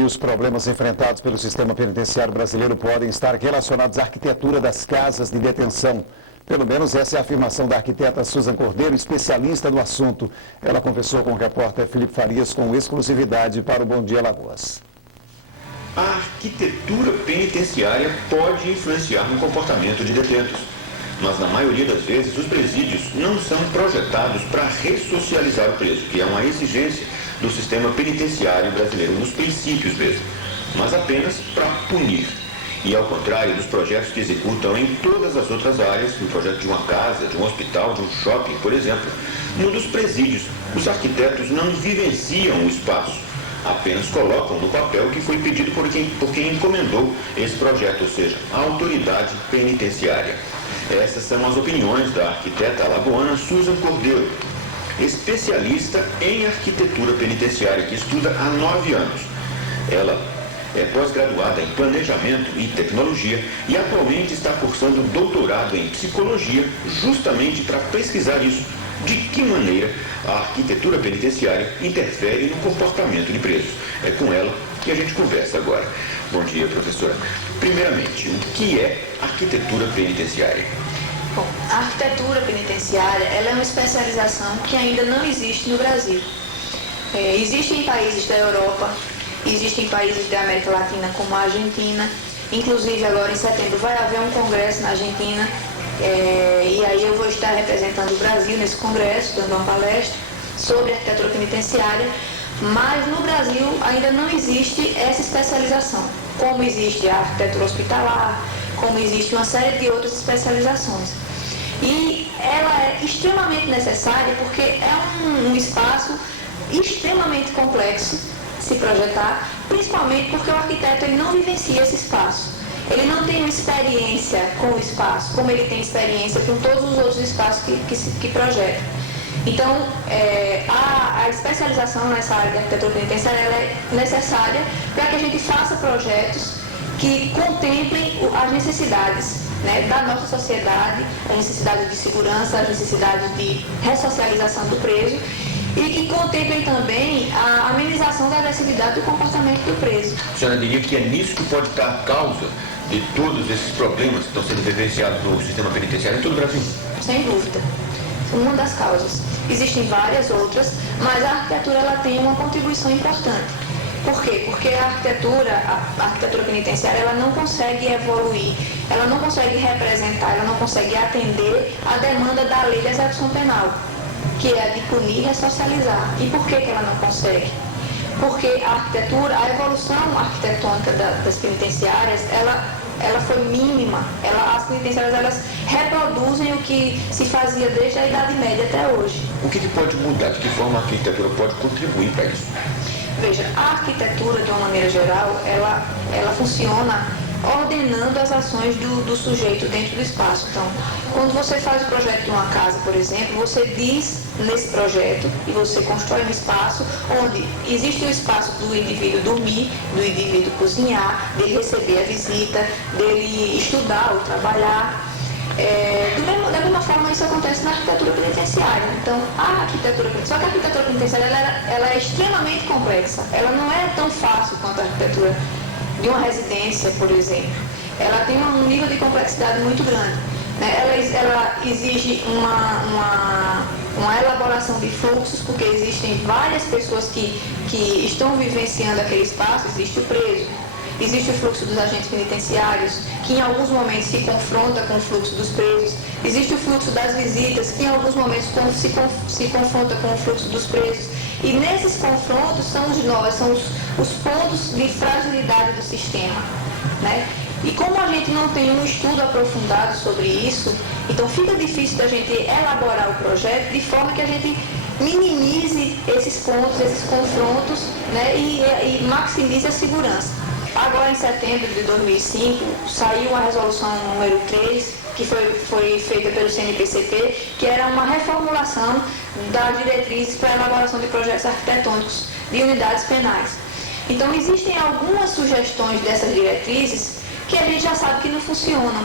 E os problemas enfrentados pelo sistema penitenciário brasileiro podem estar relacionados à arquitetura das casas de detenção. Pelo menos essa é a afirmação da arquiteta Susan Cordeiro, especialista no assunto. Ela conversou com o repórter Felipe Farias com exclusividade para o Bom Dia Alagoas. A arquitetura penitenciária pode influenciar no comportamento de detentos, mas na maioria das vezes os presídios não são projetados para ressocializar o preso, que é uma exigência do sistema penitenciário brasileiro, nos princípios mesmo, mas apenas para punir. E ao contrário dos projetos que executam em todas as outras áreas, no projeto de uma casa, de um hospital, de um shopping, por exemplo, no dos presídios, os arquitetos não vivenciam o espaço, apenas colocam no papel o que foi pedido por quem encomendou esse projeto, ou seja, a autoridade penitenciária. Essas são as opiniões da arquiteta alagoana Susan Cordeiro, especialista em arquitetura penitenciária, que estuda há 9 anos. Ela é pós-graduada em Planejamento e Tecnologia e atualmente está cursando doutorado em Psicologia, justamente para pesquisar isso, de que maneira a arquitetura penitenciária interfere no comportamento de presos. É com ela que a gente conversa agora. Bom dia, professora. Primeiramente, o que é arquitetura penitenciária? Bom, a arquitetura penitenciária ela é uma especialização que ainda não existe no Brasil. Existe em países da Europa, existe em países da América Latina como a Argentina. Inclusive agora em setembro vai haver um congresso na Argentina e aí eu vou estar representando o Brasil nesse congresso, dando uma palestra sobre arquitetura penitenciária, mas no Brasil ainda não existe essa especialização, como existe a arquitetura hospitalar, como existe uma série de outras especializações. E ela é extremamente necessária porque é um espaço extremamente complexo de se projetar, principalmente porque o arquiteto ele não vivencia esse espaço. Ele não tem uma experiência com o espaço, como ele tem experiência com todos os outros espaços que projeta. Então, a especialização nessa área de arquitetura penitenciária ela é necessária para que a gente faça projetos que contemplem as necessidades, né, da nossa sociedade, as necessidades de segurança, as necessidades de ressocialização do preso e que contemplem também a amenização da agressividade do comportamento do preso. A senhora diria que é nisso que pode estar a causa de todos esses problemas que estão sendo vivenciados no sistema penitenciário em todo o Brasil? Sem dúvida. Uma das causas. Existem várias outras, mas a arquitetura ela tem uma contribuição importante. Por quê? Porque a arquitetura penitenciária ela não consegue evoluir, ela não consegue representar, ela não consegue atender a demanda da lei de execução penal, que é de punir e ressocializar. E por que ela não consegue? Porque a arquitetura, a evolução arquitetônica das penitenciárias, ela foi mínima. As penitenciárias elas reproduzem o que se fazia desde a Idade Média até hoje. O que pode mudar? De que forma a arquitetura pode contribuir para isso? Veja, a arquitetura, de uma maneira geral, ela funciona ordenando as ações do sujeito dentro do espaço. Então, quando você faz o projeto de uma casa, por exemplo, você diz nesse projeto e você constrói um espaço onde existe o espaço do indivíduo dormir, do indivíduo cozinhar, dele receber a visita, dele estudar ou trabalhar. Da mesma forma, isso acontece na arquitetura penitenciária. Então, só que a arquitetura penitenciária ela é extremamente complexa. Ela não é tão fácil quanto a arquitetura de uma residência, por exemplo. Ela tem um nível de complexidade muito grande. Né? Ela exige uma elaboração de fluxos, porque existem várias pessoas que estão vivenciando aquele espaço. Existe o preso, existe o fluxo dos agentes penitenciários, que em alguns momentos se confronta com o fluxo dos presos. Existe o fluxo das visitas, que em alguns momentos se confronta com o fluxo dos presos. E nesses confrontos são os pontos de fragilidade do sistema. Né? E como a gente não tem um estudo aprofundado sobre isso, então fica difícil da gente elaborar o projeto de forma que a gente minimize esses pontos, esses confrontos, né? e maximize a segurança. Agora, em setembro de 2005, saiu a resolução número 3, que foi feita pelo CNPCP, que era uma reformulação das diretrizes para a elaboração de projetos arquitetônicos de unidades penais. Então, existem algumas sugestões dessas diretrizes que a gente já sabe que não funcionam.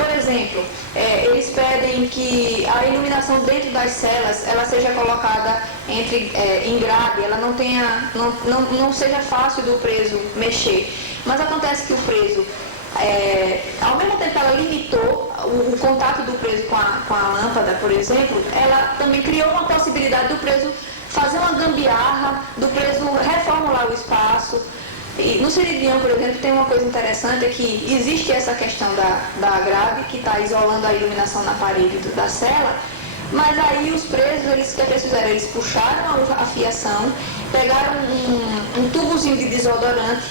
Por exemplo, eles pedem que a iluminação dentro das celas ela seja colocada em grade, ela não seja fácil do preso mexer. Mas acontece que o preso, ao mesmo tempo que ela limitou o contato do preso com a lâmpada, por exemplo, ela também criou uma possibilidade do preso fazer uma gambiarra, do preso reformular o espaço. E no Ciridião, por exemplo, tem uma coisa interessante, é que existe essa questão da grade que está isolando a iluminação na parede da cela, mas aí os presos, o que eles fizeram? Eles puxaram a fiação, pegaram um tubozinho de desodorante,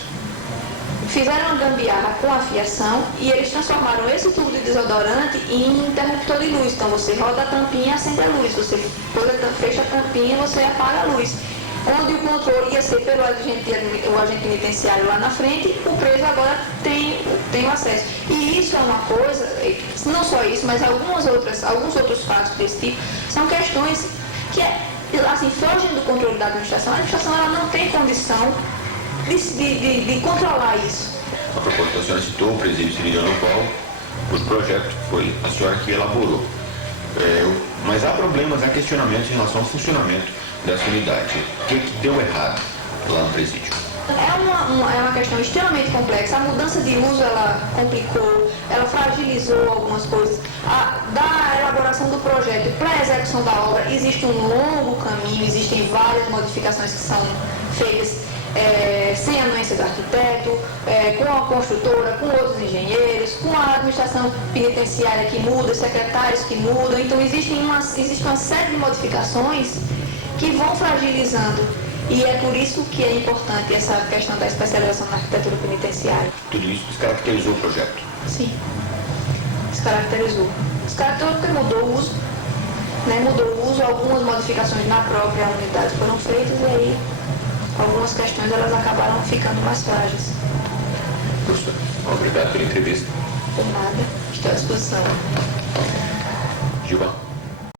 fizeram uma gambiarra com a fiação e eles transformaram esse tubo de desodorante em interruptor de luz. Então você roda a tampinha e acende a luz, você fecha a tampinha e você apaga a luz. Onde o controle ia ser pelo o agente penitenciário lá na frente, o preso agora tem o acesso. E isso é uma coisa, não só isso, mas alguns outros fatos desse tipo, são questões que, assim, fogem do controle da administração. A administração ela não tem condição de controlar isso. A propósito, a senhora citou o presídio Ciridião Paulo, cujo projeto foi a senhora que elaborou. Mas há problemas, há questionamentos em relação ao funcionamento dessa unidade. O que deu errado lá no presídio? É uma questão extremamente complexa. A mudança de uso, ela complicou, ela fragilizou algumas coisas. Da elaboração do projeto para a execução da obra, existe um longo caminho, existem várias modificações que são feitas sem anuência do arquiteto, com a construtora, com outros engenheiros, com a administração penitenciária que muda, secretários que mudam. Então existe uma série de modificações que vão fragilizando, e é por isso que é importante essa questão da especialização na arquitetura penitenciária. Tudo isso descaracterizou o projeto? Sim, descaracterizou. Descaracterizou porque mudou o uso, mudou o uso, algumas modificações na própria unidade foram feitas e aí algumas questões elas acabaram ficando mais frágeis. Professor, obrigado pela entrevista. Por nada, estou à disposição. Gilvan.